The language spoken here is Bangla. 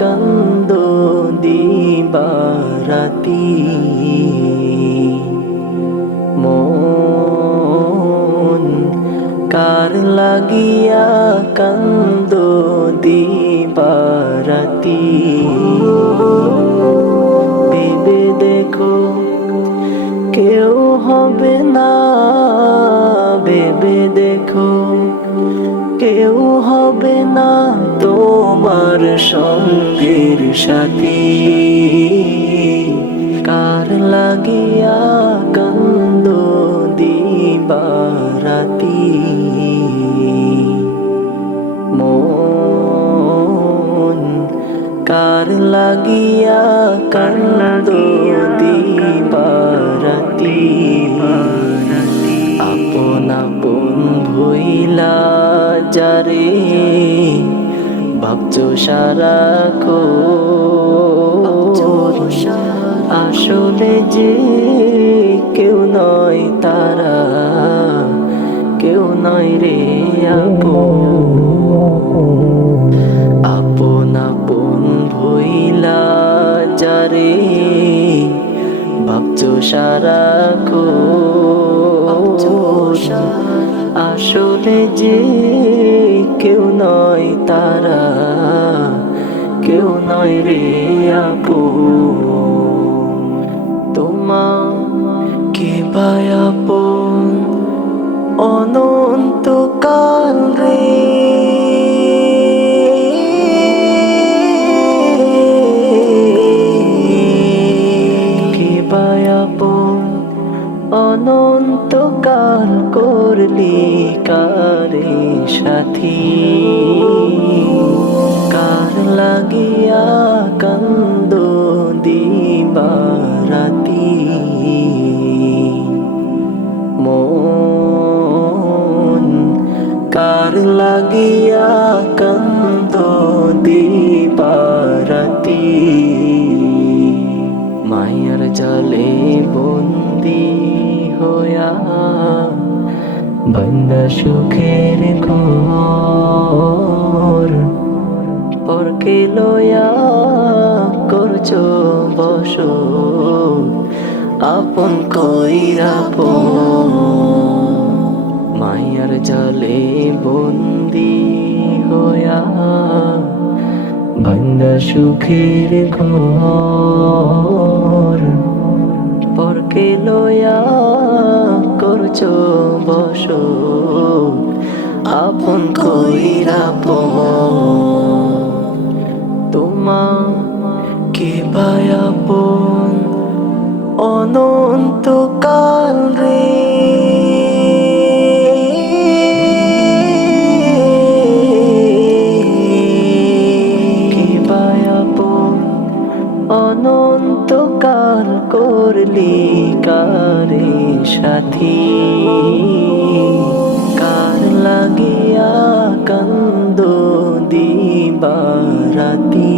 কান্দ দিবারাতি মন কার লাগিয়া কান্দ দিবারাতি ভেবে দেখো কেউ হবে না, ভেবে দেখো কেউ হবে না তোমার সঙ্গের সাথী। কার লাগিয়া কান্দ দিবারাতি মন কার লাগিয়া কান্দ দিবারাতি আপন আপন ভইলা যারে ভাবছো সারাক্ষণ আসলে যে কেউ নয় তারা, কেউ নয় রে আপন আপন ভইলা যারে ভাবছো সারাক্ষণ আসলে যে কেউ নয় তারা, কেউ নয় রে আপু। তোমাকে ভাই আপন অনন্তকাল রে কে ভাই আপন অনন্তকাল করলি কারে সাথী। কার লাগিয়া কান্দ দিবারাতি মন কার লাগিয়া কান্দ দিবারাতি মায়ার জালে বন্দি হইয়া বান্দা সুখের ঘর পরকে লয়া করছো বসো আপন কইরা মায়ার জালে বন্দি হইয়া বান্দা সুখের ঘর পরকে লয়া করছো বসো আপন কইরা তোমাকে ভাই আপন অনন্তকাল রে কে ভাই আপন অনন্তকাল করলি কারে সাথী। কার লাগিয়া কান্দ দিবারাতি